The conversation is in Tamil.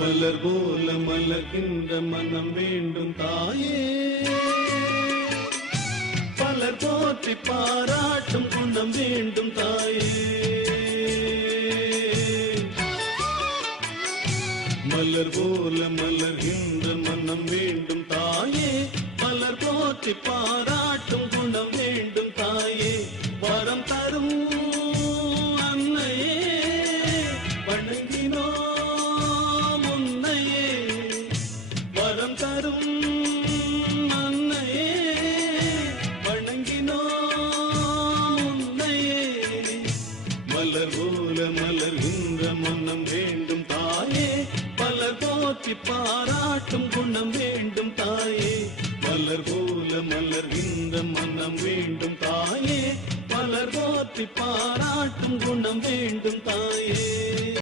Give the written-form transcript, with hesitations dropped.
மலர் போல மலர்கின்ற மனம் வேண்டும் தாயே, பலர் போற்றி பாராட்டும் குணம் வேண்டும் தாயே. மலர் போல மலர்கின்ற மனம் வேண்டும் தாயே, பலர் போற்றி பாராட்டும் குணம் வேண்டும் தாயே. வரம் தரும் அன்னையே வணங்கினோம் உன்னையே, வரம் தரும் அன்னையே வணங்கினோம் உன்னையே. மலர் போல மலர்கின்ற மனம் வேண்டும் தாயே, பலர் போற்றி பாராட்டும் குணம் வேண்டும் தாயே. மலர் போல மலர்கின்ற மனம் வேண்டும் தாயே, பலர் போற்றி பாராட்டும் குணம் வேண்டும் தாயே.